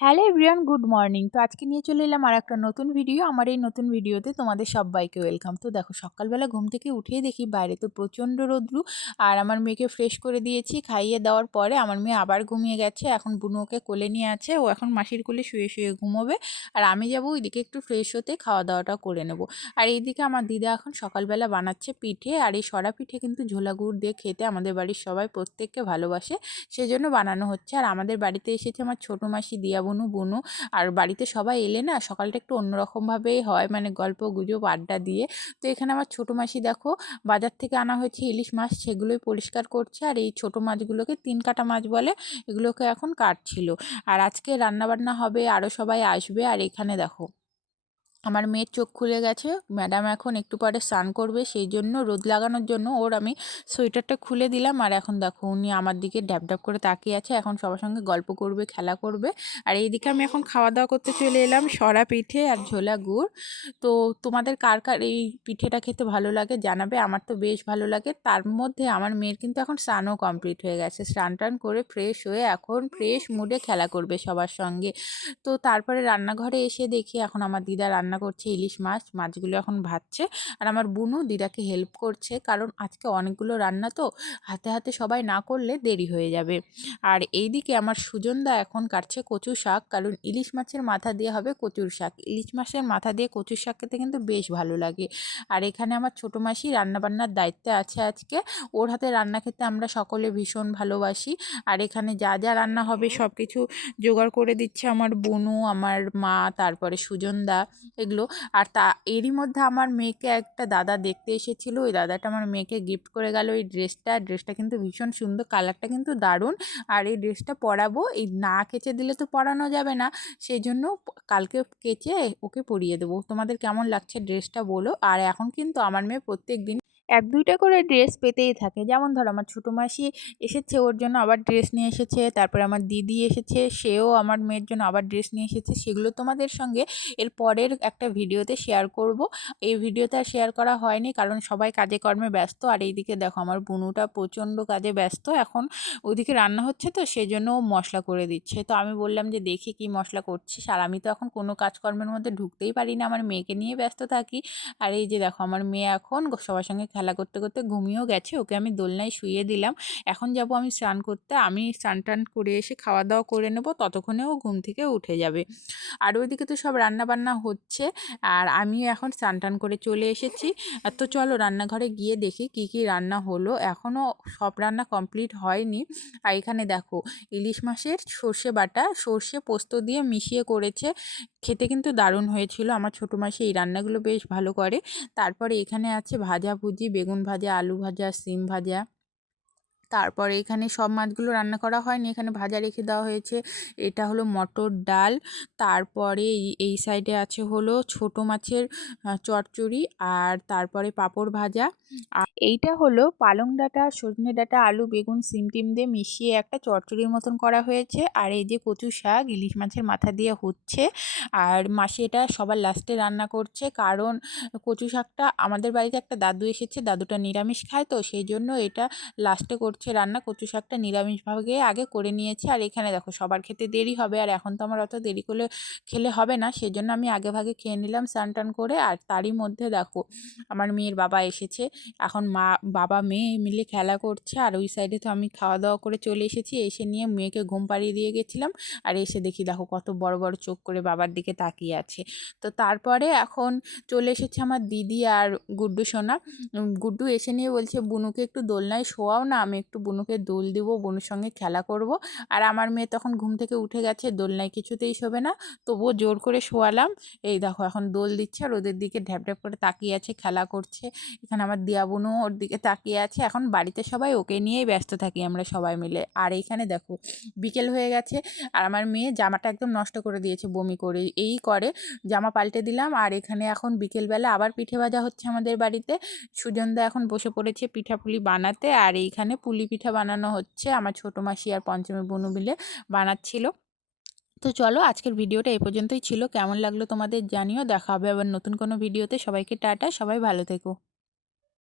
Hello everyone, good morning. তো আজকে নিয়ে চলে এলাম আর একটা নতুন ভিডিও। আমার এই নতুন ভিডিওতে তোমাদের সবাইকে ওয়েলকাম। তো দেখো, সকালবেলা ঘুম থেকে উঠেই দেখি বাইরে তো প্রচণ্ড রোদ্রু। আর আমার মেয়েকে ফ্রেশ করে দিয়েছি, খাইয়ে দেওয়ার পরে আমার মেয়ে আবার ঘুমিয়ে গেছে। এখন বুনুকে কোলে নিয়ে আছে, ও এখন মাসির কোলে শুয়ে শুয়ে ঘুমোবে। আর আমি যাব ওইদিকে একটু ফ্রেশ হতে খাওয়া দাওয়াটা করে নেব। আর এইদিকে আমার দিদা এখন সকালবেলা বানাচ্ছে পিঠে। আর এই সরা পিঠে কিন্তু ঝোলা গুড় দিয়ে খেতে আমাদের বাড়ির সবাই প্রত্যেককে ভালোবাসে। সেজন্য বানানো হচ্ছে। আর আমাদের বাড়িতে এসেছে আমার ছোটো মাসি দিয়া বনু বনু আর বাড়িতে সবাই এলে না সকালটা একটু অন্যরকমভাবেই হয় মানে গল্প গুজব, আড্ডা দিয়ে। তো এখানে আমার ছোটো মাসি দেখো, বাজার থেকে আনা হয়েছে ইলিশ মাছ, সেগুলোই পরিষ্কার করছে। আর এই ছোটো মাছগুলোকে তিন কাটা মাছ বলে এগুলোকে এখন কাটছিল। আর আজকে রান্নাবান্না হবে, আরও সবাই আসবে। আর এখানে দেখো আমার মেয়ের চোখ খুলে গেছে। ম্যাডাম এখন একটু পরে স্নান করবে, সেই জন্য রোদ লাগানোর জন্য ওর আমি সোয়েটারটা খুলে দিলাম। আর এখন দেখো, উনি আমার দিকে ড্যাব ড্যাব করে তাকিয়ে আছে। এখন সবার সঙ্গে গল্প করবে, খেলা করবে। আর এইদিকে আমি এখন খাওয়া দাওয়া করতে চলে এলাম সরা পিঠে আর ঝোলা গুড়। তো তোমাদের কার কার এই পিঠেটা খেতে ভালো লাগে জানাবে? আমার তো বেশ ভালো লাগে। তার মধ্যে আমার মেয়ের কিন্তু এখন স্নানও কমপ্লিট হয়ে গেছে। স্নান টান করে ফ্রেশ হয়ে এখন ফ্রেশ মুডে খেলা করবে সবার সঙ্গে। তো তারপরে রান্নাঘরে এসে দেখি এখন আমার দিদা রান্না রান্না করছে, ইলিশ মাছ, মাছগুলো এখন ভাজছে। আর আমার বুনু দিদাকে হেল্প করছে, কারণ আজকে অনেকগুলো রান্না তো, হাতে হাতে সবাই না করলে দেরি হয়ে যাবে। আর এইদিকে আমার সুজনদা এখন কাটছে কচু শাক, কারণ ইলিশ মাছের মাথা দিয়ে হবে কচুর শাক। ইলিশ মাছের মাথা দিয়ে কচুর শাক খেতে কিন্তু বেশ ভালো লাগে। আর এখানে আমার ছোটো মাসি রান্নাবান্নার দায়িত্বে আছে আজকে। ওর হাতে রান্না খেতে আমরা সকলে ভীষণ ভালোবাসি। আর এখানে যা যা রান্না হবে সব কিছু জোগাড় করে দিচ্ছে আমার বনু, আমার মা, তারপরে সুজনদা। এগুলো। আর তা, এরই মধ্যে আমার মেয়েকে একটা দাদা দেখতে এসেছিল। ওই দাদাটা আমার মেয়েকে গিফট করে গেল। এই ড্রেসটা ড্রেসটা কিন্তু ভীষণ সুন্দর কালারটা কিন্তু দারুণ। আর এই ড্রেসটা পরাবো, এই না কেচে দিলে তো পরানো যাবে না। সেই জন্য কালকে কেচে ওকে পরিয়ে দেবো। তোমাদের কেমন লাগছে ড্রেসটা বলো। আর এখন কিন্তু আমার মেয়ে প্রত্যেক দিন এক, দুইটা করে ড্রেস পেতেই থাকে। যেমন ধরো আমার ছোটো মাসি এসেছে, ওর জন্য আবার ড্রেস নিয়ে এসেছে, তারপরে আমার দিদি এসেছে, সেও আমার মেয়ের জন্য আবার ড্রেস নিয়ে এসেছে, সেগুলো তোমাদের সঙ্গে এর পরের একটা ভিডিওতে শেয়ার করব। এই ভিডিওতে আর শেয়ার করা হয়নি, কারণ সবাই কাজে কর্মে ব্যস্ত। আর এইদিকে দেখো, আমার বুনুটা প্রচণ্ড কাজে ব্যস্ত। এখন ওইদিকে রান্না হচ্ছে তো, সেজন্য মশলা করে দিচ্ছে। তো আমি বললাম যে, দেখি কি মশলা করছিস? আর আমি তো এখন কোনো কাজকর্মের মধ্যে ঢুকতেই পারি না। আমার মেয়েকে নিয়ে ব্যস্ত থাকি। আর এই যে দেখো, আমার মেয়ে এখন সবার সঙ্গে খেলা করতে করতে ঘুমিয়েও গেছে। ওকে আমি দোলনায় শুয়ে দিলাম। এখন যাব আমি স্নান করতে। আমি স্নান টান করে এসে খাওয়া দাওয়া করে নেব। ততক্ষণে ও ঘুম থেকে উঠে যাবে। আর ওইদিকে তো সব রান্না বান্না হচ্ছে। আর আমি এখন স্নান টান করে চলে এসেছি। তো চলো রান্নাঘরে গিয়ে দেখি কি কি রান্না হলো। এখনও সব রান্না কমপ্লিট হয়নি। আর এখানে দেখো, ইলিশ মাছের সর্ষে বাটা, সর্ষে পোস্ত দিয়ে মিশিয়ে করেছে। খেতে কিন্তু দারুণ হয়েছিল। আমার ছোটো মাসে এই রান্নাগুলো বেশ ভালো করে। তারপরে এখানে আছে ভাজা ভুজি বেগুন ভাজা, আলু ভাজা, সিম ভাজা। তারপরে এখানে সব মাছগুলো রান্না করা হয়নি। এখানে ভাজা রেখে দেওয়া হয়েছে। এটা হলো মটর ডাল। তারপরে এই সাইডে আছে হলো ছোট মাছের চচ্চড়ি আর তারপরে পাঁপড় ভাজা। আর এইটা হলো পালং ডাঁটা, সজনে ডাঁটা, আলু, বেগুন, সিম টিম দিয়ে মিশিয়ে একটা চচ্চড়ির মতন করা হয়েছে। আর এই যে কচু শাক, ইলিশ মাছের মাথা দিয়ে হচ্ছে। আর মাসি এটা সবার লাস্টে রান্না করছে। কারণ কচু শাকটা আমাদের বাড়িতে একটা দাদু এসেছে, দাদুটা নিরামিষ খায় তো, সেই জন্য এটা লাস্টে করছে রান্না। কচু শাকটা নিরামিষভাবে আগে করে নিয়েছি। আর এখানে দেখো সবার খেতে দেরি হবে। আর এখন তো আমার অত দেরি করলে খেলে হবে না। সেজন্য আমি আগে ভাগে খেয়ে নিলাম স্নান টান করে। আর তারই মধ্যে দেখো, আমার মেয়ের বাবা এসেছে। এখন মা, বাবা, মেয়ে মিলে খেলা করছে। আর ওই সাইডে তো আমি খাওয়া দাওয়া করে চলে এসেছি। এসে নিয়ে মেয়েকে ঘুম পাড়িয়ে দিয়ে গেছিলাম। আর এসে দেখি, দেখো কত বড় বড় চোখ করে বাবার দিকে তাকিয়ে আছে। তো তারপরে এখন চলে এসেছে আমার দিদি আর গুড্ডু সোনা। গুড্ডু এসে নিয়ে বলছে, বুনুকে একটু দোলনায় শোয়াও না, আমি একটু বুনুকে দোল দিব, বুনুর সঙ্গে খেলা করব। আর আমার মেয়ে তখন ঘুম থেকে উঠে গেছে, দোলনায় কিছুতেই শোবে না। তবুও জোর করে শোয়ালাম। এই দেখো, এখন দোল দিচ্ছে আর ওদের দিকে ঢ্যাপ ঢ্যাপ করে তাকিয়ে আছে, খেলা করছে। এখানে আমার দিয়া বুনু ওর দিকে তাকিয়ে আছে। এখন বাড়িতে সবাই ওকে নিয়েই ব্যস্ত থাকি আমরা সবাই মিলে। আর এইখানে দেখো, বিকেল হয়ে গেছে আর আমার মেয়ে জামাটা একদম নষ্ট করে দিয়েছে বমি করে এই করে জামা পাল্টে দিলাম আর এখানে এখন বিকেলবেলা আবার পিঠে ভাজা হচ্ছে আমাদের বাড়িতে। সুজনদা এখন বসে পড়েছে পিঠাপুলি বানাতে আর এইখানে পুলি পিঠা বানানো হচ্ছে। আমার ছোটো মাসি আর পঞ্চমী বনু মিলে বানাচ্ছিল। তো চলো আজকের ভিডিওটা এই পর্যন্তই ছিল। কেমন লাগল তোমাদের জানিও। দেখা হবে আবার নতুন কোনো ভিডিওতে। সবাইকে টাটা। সবাই ভালো থেকো।